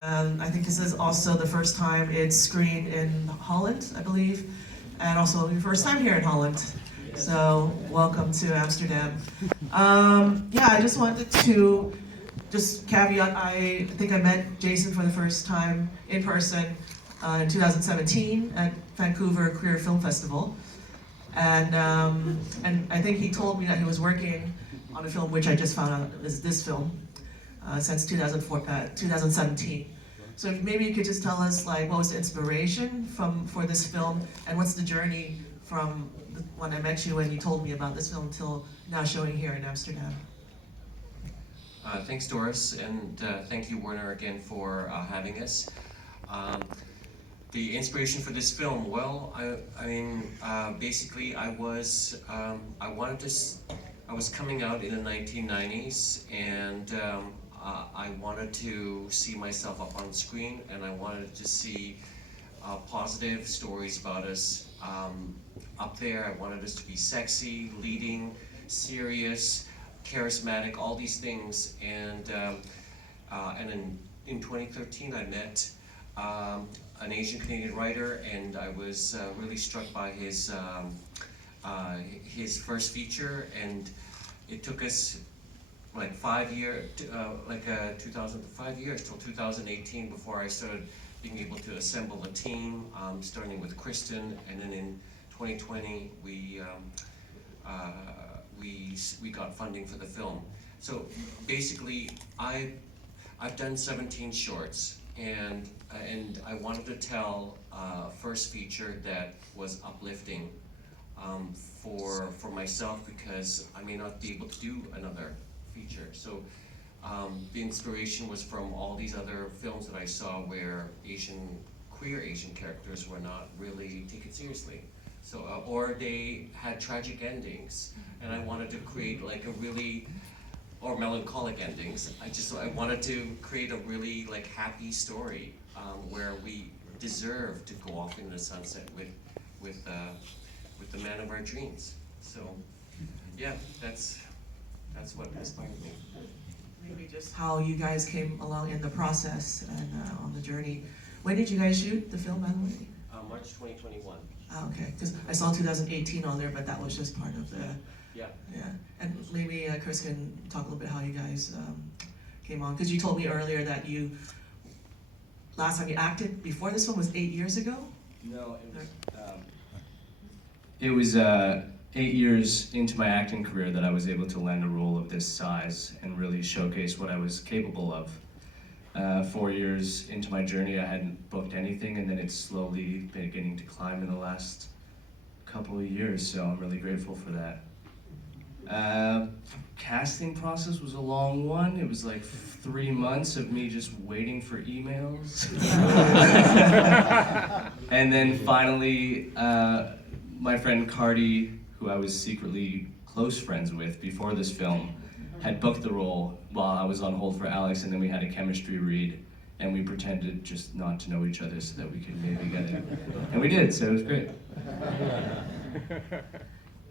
I think this is also the first time it's screened in Holland, I believe, and also your first time here in Holland. So welcome to Amsterdam. Yeah, I just wanted to just caveat. I think I met Jason for the first time in person in 2017 at Vancouver Queer Film Festival, and I think he told me that he was working on a film which I just found out is this film since 2017. So maybe you could just tell us like what was the inspiration for this film, and what's the journey from when I met you and you told me about this film till now showing here in Amsterdam. Thanks, Doris, and thank you, Werner, again for having us. Um, the inspiration for this film, well, basically, I was coming out in the 1990s, and I wanted to see myself up on screen, and I wanted to see positive stories about us up there. I wanted us to be sexy, leading, serious, charismatic, all these things. And in 2013, I met an Asian Canadian writer, and I was really struck by his first feature, and it took us like 5 years, 5 years till 2018 before I started being able to assemble a team, starting with Kristen, and then in 2020 we got funding for the film. So basically, I've done 17 shorts, and I wanted to tell a first feature that was uplifting for myself, because I may not be able to do another feature. So the inspiration was from all these other films that I saw where queer Asian characters were not really taken seriously. So, or they had tragic endings, and I wanted to create like or melancholic endings. I wanted to create a really like happy story where we deserve to go off into the sunset with the man of our dreams. So, yeah, that's what inspired me. Maybe just how you guys came along in the process and on the journey. When did you guys shoot the film, by the way? March 2021. Oh, okay, because I saw 2018 on there, but that was just part of the... Yeah. Yeah, and maybe Chris can talk a little bit how you guys came on, because you told me earlier that last time you acted before this one was 8 years ago? No, it was 8 years into my acting career that I was able to land a role of this size and really showcase what I was capable of. 4 years into my journey, I hadn't booked anything, and then it's slowly beginning to climb in the last couple of years, so I'm really grateful for that. Casting process was a long one. It was like 3 months of me just waiting for emails. And then finally, my friend Cardi, who I was secretly close friends with before this film, had booked the role while I was on hold for Alex, and then we had a chemistry read, and we pretended just not to know each other so that we could maybe get it. And we did, so it was great.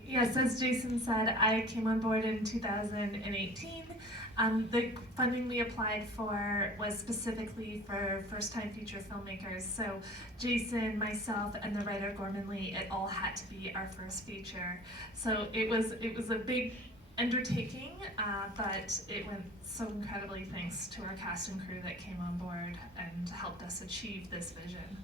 Yes, as Jason said, I came on board in 2018. The funding we applied for was specifically for first-time feature filmmakers. So Jason, myself, and the writer Gorman Lee, it all had to be our first feature. So it was a big undertaking, but it went so incredibly thanks to our cast and crew that came on board and helped us achieve this vision.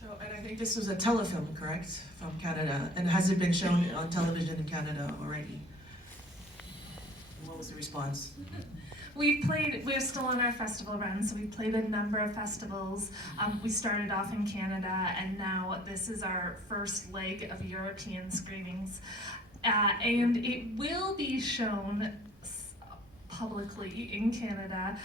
So, and I think this was a telefilm, correct, from Canada, and has it been shown on television in Canada already? What was the response? We're still on our festival run, so we've played a number of festivals. We started off in Canada, and now this is our first leg of European screenings. And it will be shown publicly in Canada.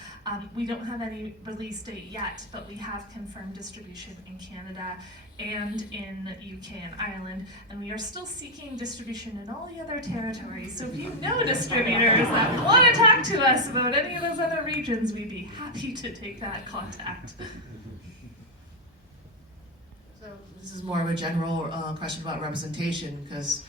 We don't have any release date yet, but we have confirmed distribution in Canada and in UK and Ireland, and we are still seeking distribution in all the other territories. So if you know distributors that want to talk to us about any of those other regions, we'd be happy to take that contact. So this is more of a general question about representation, because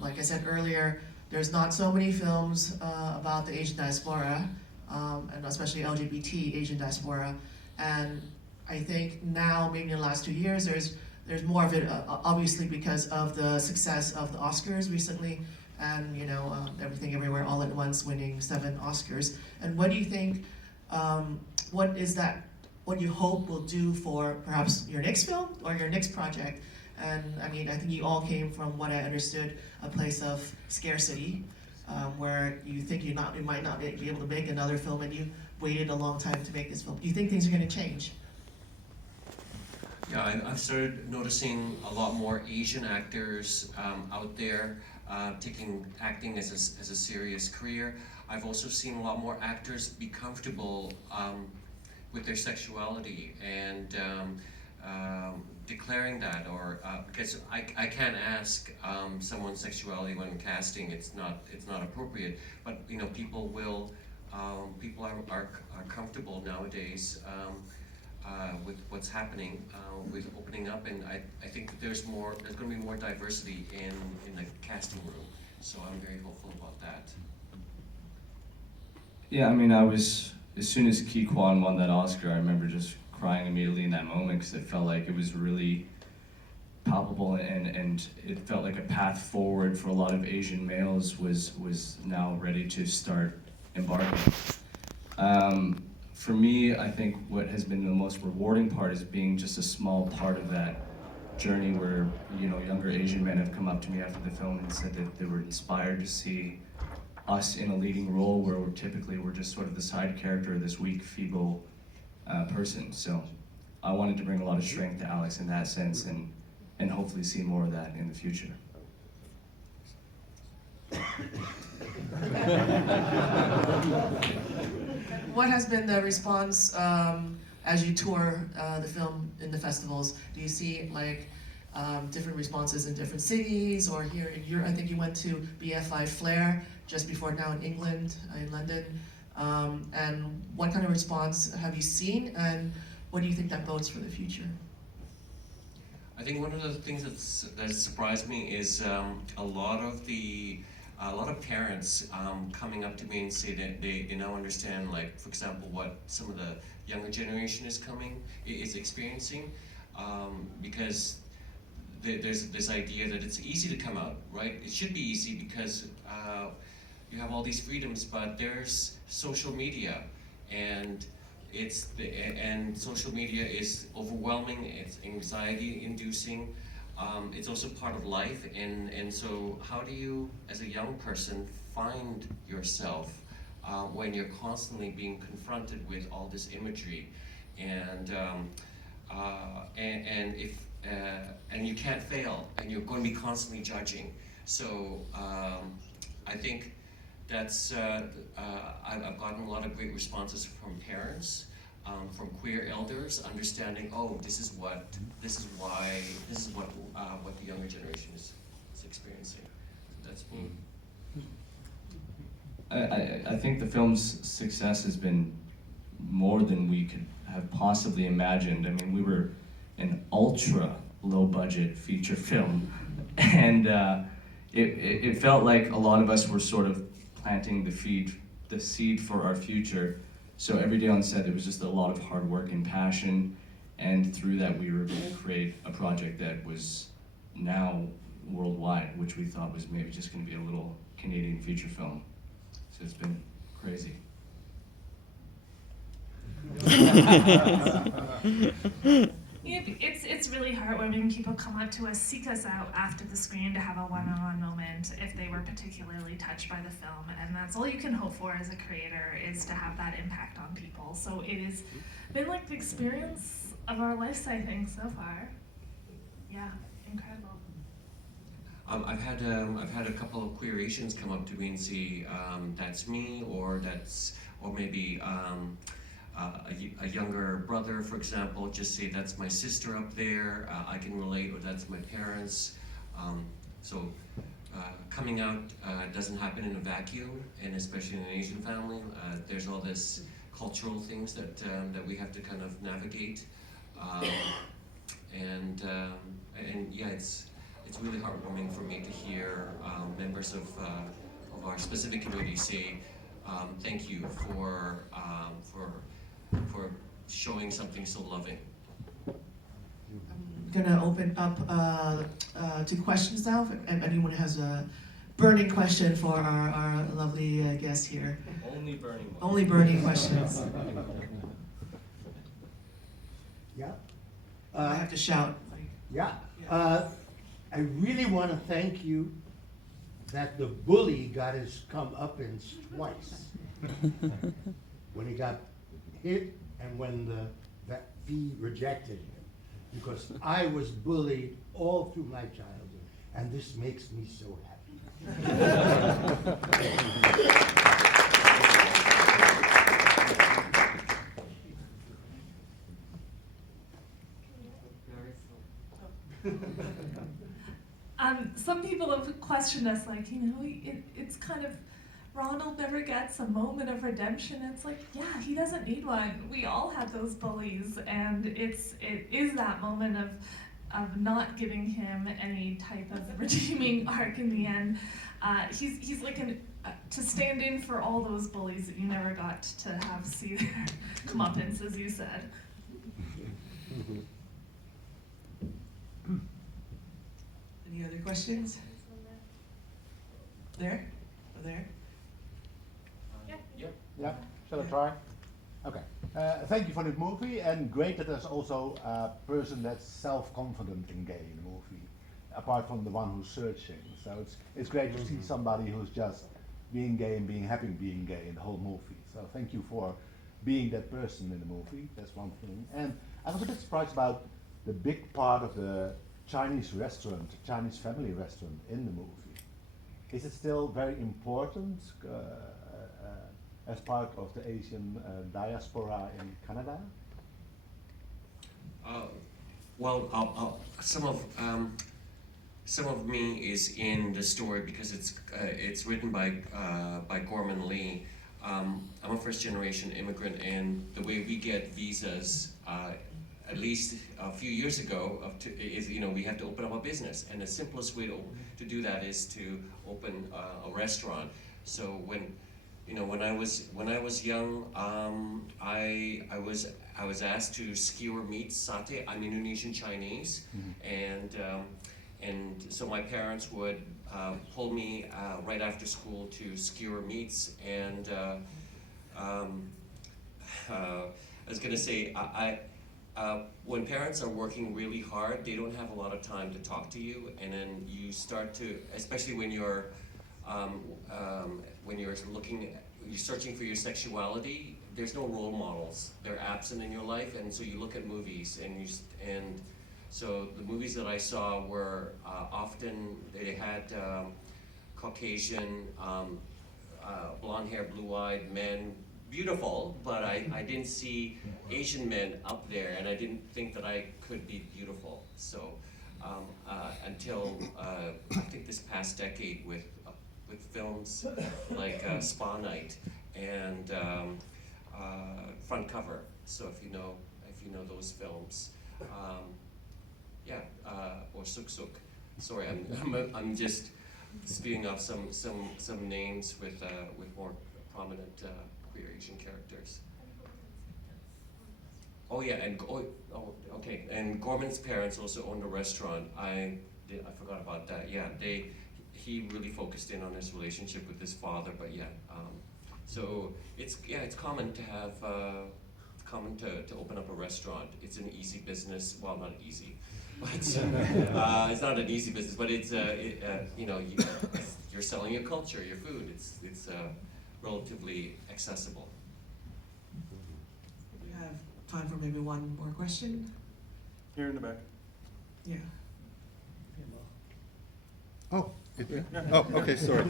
like I said earlier, there's not so many films about the Asian diaspora and especially LGBT, Asian diaspora. And I think now, maybe in the last 2 years, there's more of it, obviously because of the success of the Oscars recently, and Everything Everywhere All at Once winning 7 Oscars. And what do you think? What you hope will do for perhaps your next film or your next project? And I mean, I think you all came from what I understood, a place of scarcity, where you think you might not be able to make another film, and you waited a long time to make this film. Do you think things are going to change? Yeah, I've started noticing a lot more Asian actors out there taking acting as a serious career. I've also seen a lot more actors be comfortable with their sexuality and declaring that, or because I can't ask someone's sexuality when casting. It's not appropriate. But people will. People are comfortable nowadays with what's happening with opening up, and I think that there's going to be more diversity in the casting room. So I'm very hopeful about that. Yeah, I mean, as soon as Ki Kwan won that Oscar, I remember just crying immediately in that moment because it felt like it was really palpable, and it felt like a path forward for a lot of Asian males was now ready to start embarking. For me, I think what has been the most rewarding part is being just a small part of that journey where younger Asian men have come up to me after the film and said that they were inspired to see us in a leading role where we're just sort of the side character, this weak, feeble person. So I wanted to bring a lot of strength to Alex in that sense, and hopefully see more of that in the future. What has been the response as you tour the film in the festivals? Do you see different responses in different cities, or here in Europe? I think you went to BFI Flair just before now in England, in London. And what kind of response have you seen, and what do you think that bodes for the future? I think one of the things that surprised me is a lot of parents coming up to me and say that they now understand, like, for example, what some of the younger generation is experiencing, because there's this idea that it's easy to come out, right? It should be easy because you have all these freedoms, but there's social media, and social media is overwhelming. It's anxiety-inducing. It's also part of life, and so how do you, as a young person, find yourself when you're constantly being confronted with all this imagery, and you can't fail, and you're going to be constantly judging. So I think that's I've gotten a lot of great responses from parents. From queer elders, understanding, this is what the younger generation is experiencing. That's me. I think the film's success has been more than we could have possibly imagined. I mean, we were an ultra low budget feature film, and it felt like a lot of us were sort of planting the seed for our future. So every day on set, there was just a lot of hard work and passion, and through that we were able to create a project that was now worldwide, which we thought was maybe just going to be a little Canadian feature film. So it's been crazy. It's really heartwarming. People come up to us, seek us out after the screen to have a one-on-one moment if they were particularly touched by the film, and that's all you can hope for as a creator, is to have that impact on people. So it has been like the experience of our lives, I think, so far. Yeah, incredible. I've had a couple of queer Asians come up to me and say, that's me, or maybe a younger brother, for example, just say, that's my sister up there, I can relate, or that's my parents. So coming out doesn't happen in a vacuum, and especially in an Asian family, there's all this cultural things that we have to kind of navigate, and yeah, it's really heartwarming for me to hear members of our specific community say, thank you for showing something so loving. I'm gonna open up to questions now. If anyone has a burning question for our lovely guest here. Only burning ones. Only burning questions. Yeah. I have to shout. Yeah. I really want to thank you that the bully got his comeuppance twice. When he got hit and when the fee rejected him. Because I was bullied all through my childhood, and this makes me so happy. Some people have questioned us, like, it's kind of, Ronald never gets a moment of redemption. It's like, yeah, he doesn't need one. We all have those bullies, and it is that moment of not giving him any type of redeeming arc in the end. He's like to stand in for all those bullies that you never got to have see their comeuppance, as you said. Any other questions? There? Over there? Yeah, shall I try? Okay. Thank you for the movie, and great that there's also a person that's self-confident in gay in the movie, apart from the one who's searching. So it's great to see somebody who's just being gay and being happy being gay in the whole movie. So thank you for being that person in the movie. That's one thing. And I was a bit surprised about the big part of the Chinese restaurant, Chinese family restaurant in the movie. Is it still very important as part of the Asian diaspora in Canada? Well, some of me is in the story because it's written by Gorman Lee. I'm a first-generation immigrant, and the way we get visas, at least a few years ago, is we have to open up a business, and the simplest way to do that is to open a restaurant. So when I was young, I was asked to skewer meats, satay. I'm Indonesian Chinese, and so my parents would pull me right after school to skewer meats, and I was gonna say when parents are working really hard, they don't have a lot of time to talk to you, and then you start to, especially when you're searching for your sexuality, there's no role models. They're absent in your life, and so you look at movies, and so the movies that I saw were often, they had Caucasian, blonde hair, blue-eyed men, beautiful, but I didn't see Asian men up there, and I didn't think that I could be beautiful. So until I think this past decade with films like Spa Night and Front Cover. So if you know those films, or Suk Suk. Sorry, I'm just spewing off some names with more prominent queer Asian characters. Oh yeah, and okay. And Gorman's parents also owned a restaurant. I forgot about that. Yeah, he really focused in on his relationship with his father. But yeah, so it's common to have to open up a restaurant. It's an easy business. Well, not easy, but it's not an easy business. But it's you're selling your culture, your food. It's relatively accessible. We have time for maybe one more question. Here in the back. Yeah. Oh, okay, sorry.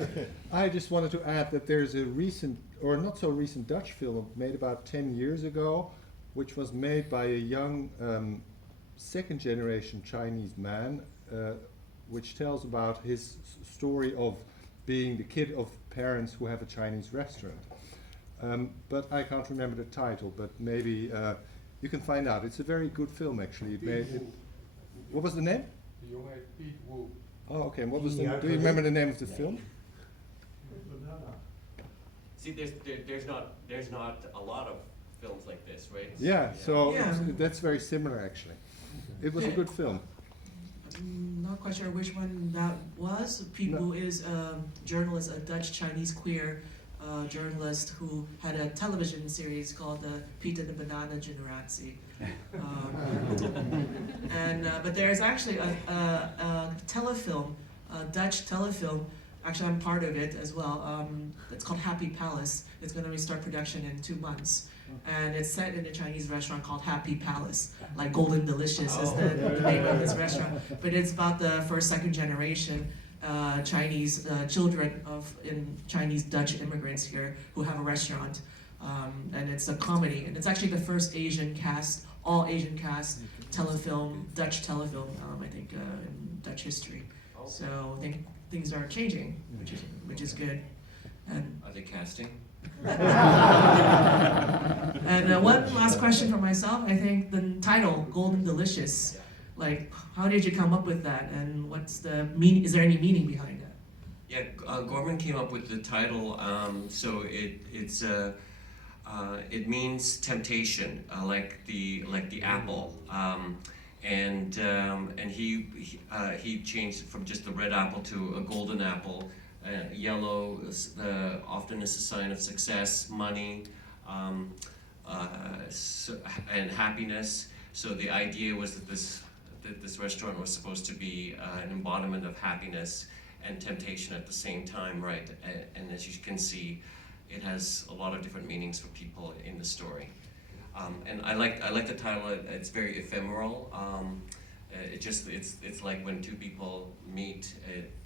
I just wanted to add that there's a recent, or not so recent, Dutch film made about 10 years ago, which was made by a young second-generation Chinese man, which tells about his story of being the kid of parents who have a Chinese restaurant. But I can't remember the title, but maybe you can find out. It's a very good film, actually. What was the name? Oh, okay. And what was do you remember the name of the film? See, there's not a lot of films like this, right? Yeah, so Yeah. that's very similar actually. It was a Yeah. good film. I'm not quite sure which one that was. People is a journalist, a Dutch Chinese queer journalist who had a television series called Peter the Banana Generatie. But there's actually a telefilm, a Dutch telefilm. Actually, I'm part of it as well. It's called Happy Palace. It's going to start production in 2 months. And it's set in a Chinese restaurant called Happy Palace, like Golden Delicious is the name of this restaurant. But it's about the first, second generation Chinese children in Chinese Dutch immigrants here who have a restaurant. And it's a comedy, and it's actually the first Asian cast, all Asian cast telefilm, Dutch telefilm, I think, in Dutch history. So I think things are changing, which is good. And Are they casting? And one last question for myself. I think the title, Golden Delicious, like, how did you come up with that? And what's the meaning? Is there any meaning behind that? Yeah, Gorman came up with the title, so it means temptation, like the apple, and he changed it from just the red apple to a golden apple. Yellow often is a sign of success, money, and happiness. So the idea was that this restaurant was supposed to be an embodiment of happiness and temptation at the same time, right? And as you can see, it has a lot of different meanings for people in the story. And I like the title. It's very ephemeral. It's like when two people meet.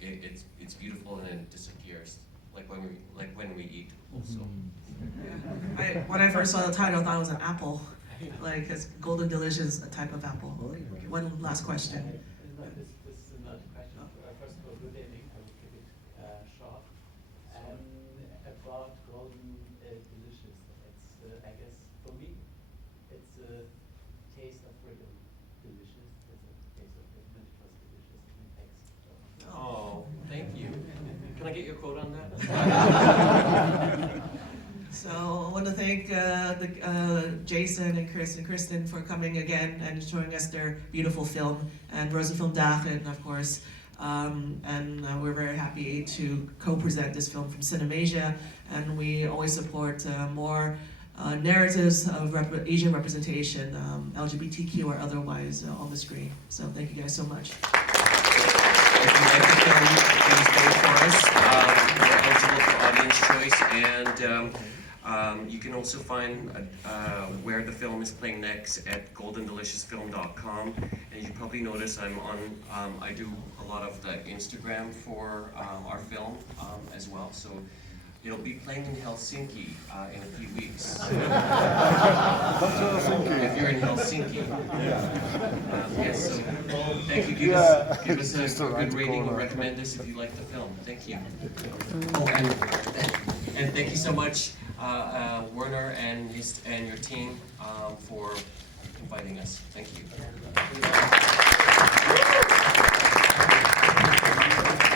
It's beautiful and it disappears. Like when we eat also. Yeah. When I first saw the title, I thought it was an apple. Like, it's Golden Delicious, a type of apple. One last question. This is not a question. First of all, good evening. I will keep it short. About Golden Delicious, it's I guess for me, it's a taste of freedom. Delicious. It's a taste of freedom. It was delicious. Thanks. Oh, thank you. Can I get your quote on that? So I want to thank Jason and Chris and Kristen for coming again and showing us their beautiful film, and Roze Filmdagen, of course. We're very happy to co-present this film from Cinemasia, and we always support more narratives of Asian representation, LGBTQ or otherwise, on the screen. So thank you guys so much. If you like the film, please vote for us. We're eligible for audience choice, and you can also find where the film is playing next at goldendeliciousfilm.com. And you probably notice I do a lot of the Instagram for our film as well. So it'll be playing in Helsinki in a few weeks. If you're in Helsinki. Yes, so thank you. Give us a good rating or recommend us if you like the film. Thank you. Oh, and thank you so much, Werner and your team, for inviting us. Thank you.